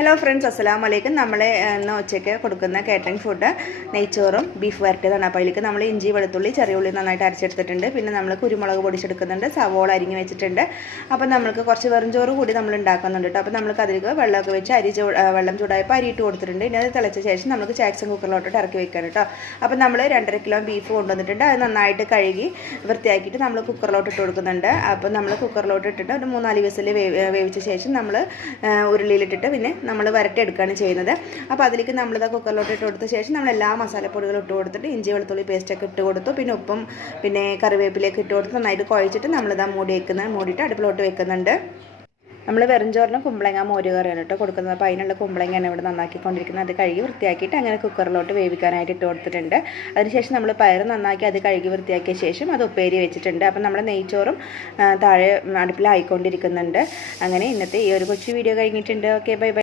Hello friends, അസ്സലാമു അലൈക്കും. നമ്മൾ ഇന്ന് ഉച്ചയ്ക്ക് കൊടുക്കുന്ന കാറ്ററിംഗ് ഫുഡ് നെയ്ച്ചോറും ബീഫ് വരട്ടിയതാണ്. അപ്പോൾ അതിലേക്ക് നമ്മൾ ഇഞ്ചി വെളുത്തുള്ളി ചെറിയ ഉള്ളി നന്നായിട്ട് അരച്ചെടുത്തിട്ടുണ്ട്. പിന്നെ നമ്മൾ കുരുമുളക് പൊടിച്ചെടുക്കുന്നുണ്ട്, സവോള അരിഞ്ഞ് വെച്ചിട്ടുണ്ട്. അപ്പോൾ നമ്മൾക്ക് കുറച്ച് വെറുംചോറ് കൂടി നമ്മൾ ഉണ്ടാക്കുന്നുണ്ട് കേട്ടോ. അപ്പോൾ നമ്മൾക്ക് അതിലേക്ക് വെള്ളമൊക്കെ വെച്ച് വെള്ളം ചൂടായപ്പോൾ അരി ഇട്ട് കൊടുത്തിട്ടുണ്ട്. ഇനി അത് തിളച്ച ശേഷം നമുക്ക് ചാക്സൺ കുക്കറിലോട്ട് ഇറക്കി വെക്കാൻ കേട്ടോ. അപ്പോൾ നമ്മൾ 2.5 കിലോ ബീഫ് കൊണ്ടുവന്നിട്ടുണ്ട്. അത് നന്നായിട്ട് കഴുകി വൃത്തിയാക്കിയിട്ട് നമ്മൾ കുക്കറിലോട്ട് ഇട്ട് കൊടുക്കുന്നുണ്ട്. അപ്പോൾ നമ്മൾ കുക്കറിലോട്ട് ഇട്ടിട്ട് ഒരു 3-4 വിസിൽ വേവിച്ച ശേഷം നമ്മൾ ഉരുളിയിലിട്ടിട്ട് പിന്നെ നമ്മൾ വരട്ടിയെടുക്കുകയാണ് ചെയ്യുന്നത്. അപ്പോൾ അതിലേക്ക് നമ്മളിത് കുക്കറിലോട്ട് ഇട്ട് കൊടുത്ത ശേഷം നമ്മൾ എല്ലാ മസാലപ്പൊടികളും ഇട്ട് കൊടുത്തിട്ട് ഇഞ്ചി വെളുത്തുള്ളി പേസ്റ്റൊക്കെ ഇട്ട് കൊടുത്തു. പിന്നെ ഉപ്പും പിന്നെ കറിവേപ്പിലേക്ക് ഇട്ട് കൊടുത്ത് നന്നായിട്ട് കുഴച്ചിട്ട് നമ്മളിത് മൂടിയിട്ട് അടുപ്പിലോട്ട് വെക്കുന്നുണ്ട്. നമ്മൾ വെറുംചോറിന് കുമ്പളങ്ങ മോര് കറിയാണ് കേട്ടോ കൊടുക്കുന്നത്. അപ്പോൾ അതിനുള്ള കുമ്പളങ്ങയാണ് ഇവിടെ നന്നാക്കിക്കൊണ്ടിരിക്കുന്നത്. അത് കഴുകി വൃത്തിയാക്കിയിട്ട് അങ്ങനെ കുക്കറിലോട്ട് വേവിക്കാനായിട്ട് ഇട്ട് കൊടുത്തിട്ടുണ്ട്. അതിനുശേഷം നമ്മൾ പയർ നന്നാക്കി അത് കഴുകി വൃത്തിയാക്കിയ ശേഷം അത് ഉപ്പേരി വെച്ചിട്ടുണ്ട്. അപ്പം നമ്മുടെ നെയ്ച്ചോറും താഴെ അടുപ്പിലായിക്കൊണ്ടിരിക്കുന്നുണ്ട്. അങ്ങനെ ഇന്നത്തെ ഈ ഒരു കൊച്ചു വീഡിയോ കഴിഞ്ഞിട്ടുണ്ട്. Okay, bye bye.